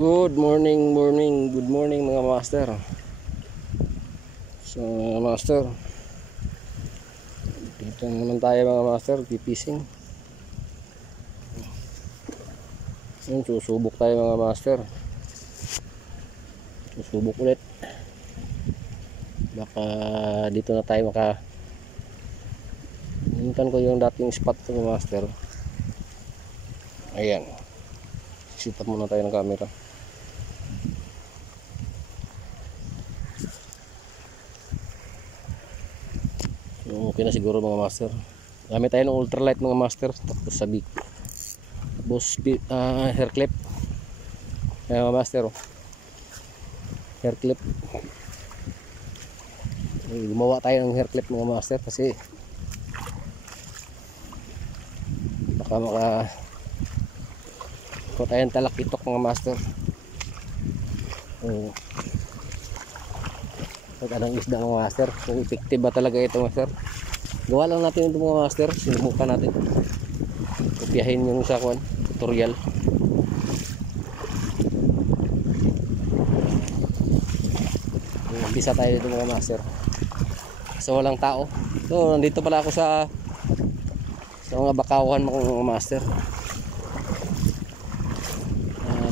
Good morning, good morning mga master. So mga master, dito naman tayo mga master, pipising. Susubok tayo mga master. Susubok ulit. Baka dito na tayo Hintan ko yung dating spot mga master. Ayan. Sita muna tayo ng camera. Okay na siguro mga master. Gamit tayo ng ultralight mga master. Tapos sabik. Tapos hair clip. Ayan mga master. Hair clip. Gumawa tayo ng hair clip mga master. Kasi baka kuha tayong talakitok mga master. Anong isda mga master, kung effective ba talaga ito master. Gawa lang natin ito mga master, sinubukan natin, kopyahin yung sa tutorial. Umpisa tayo dito mga master. So walang tao. So nandito pala ako sa mga bakawan mga master,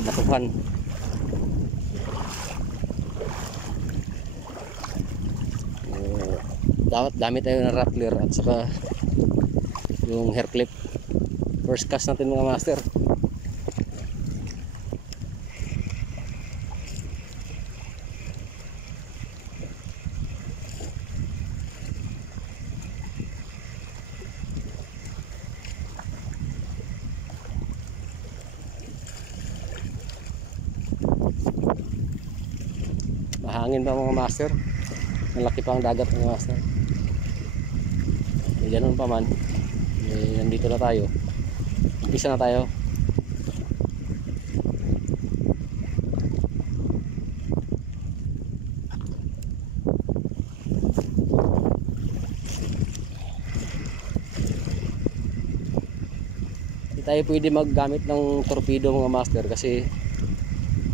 batuhan. Gamit tayo ng rattler at saka yung hair clip. First cast natin mga master. Mahangin pa mga master. Malaki pa ang dagat mga master. Ganun pa man, nandito na tayo. Umpisa na tayo. Hindi tayo pwede maggamit ng torpedo mga master kasi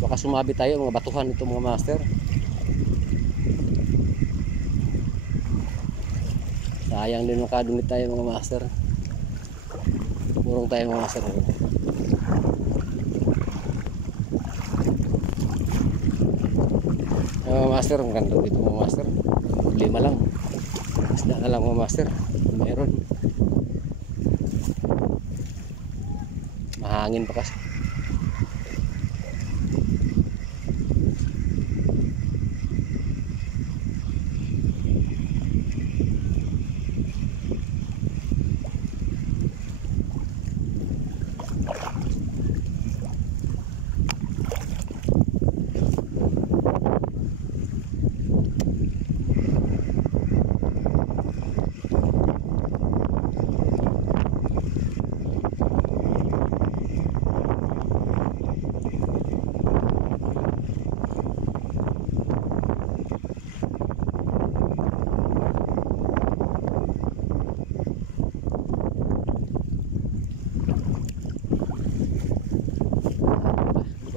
baka sumabi tayo mga batuhan ito mga master. Sayang din makadunit tayo mga master. Murong tayo mga master. Mga master, ang ganda dito mga master. 5 lang. Isda na lang mga master. Mayroon. Mahangin pa kasi.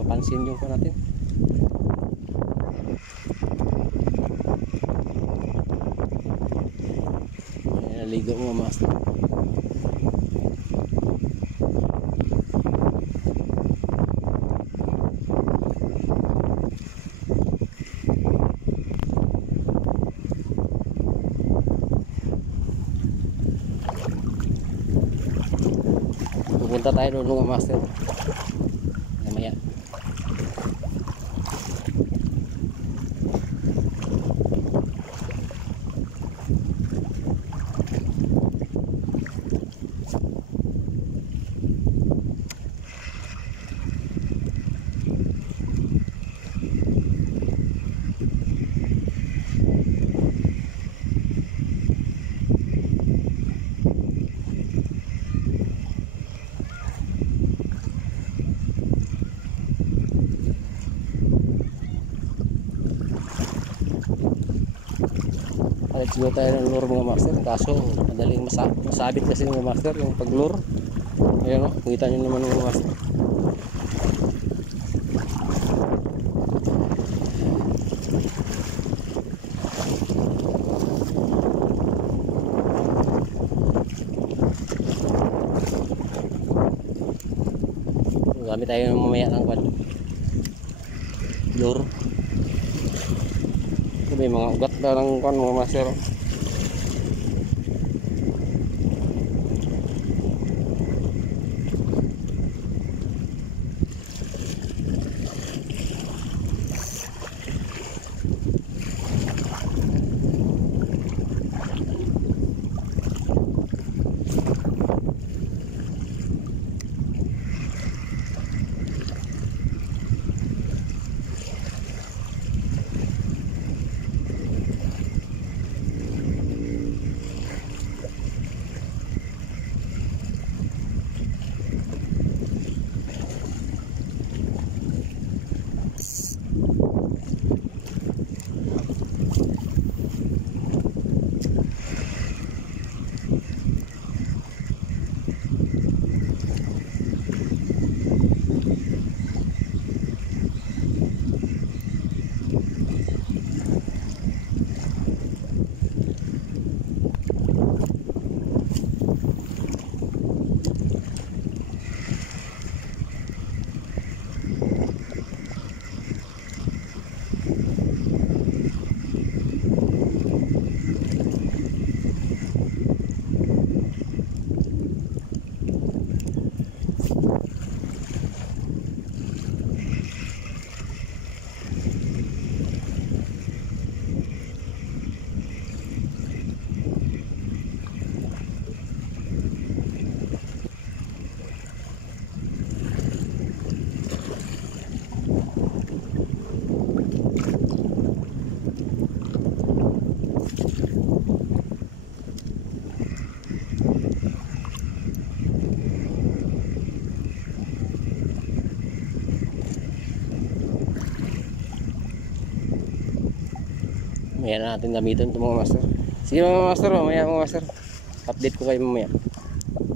Pansin yung natin. Ligo mga master. Pupunta tayo doon mga master. Mamaya. Nag-lure tayo ng lure mga master, kaso madaling masabit kasi mga master yung pag-lure. Ayan o, kita nyo naman mga master. Gamit tayo mamaya ng kwan. Lure. Ito may mga ugat na ng kwan mga master. Mamaya na natin gamitin ito mga master. Sige mga master, mamaya mga master. Update ko kayo mamaya.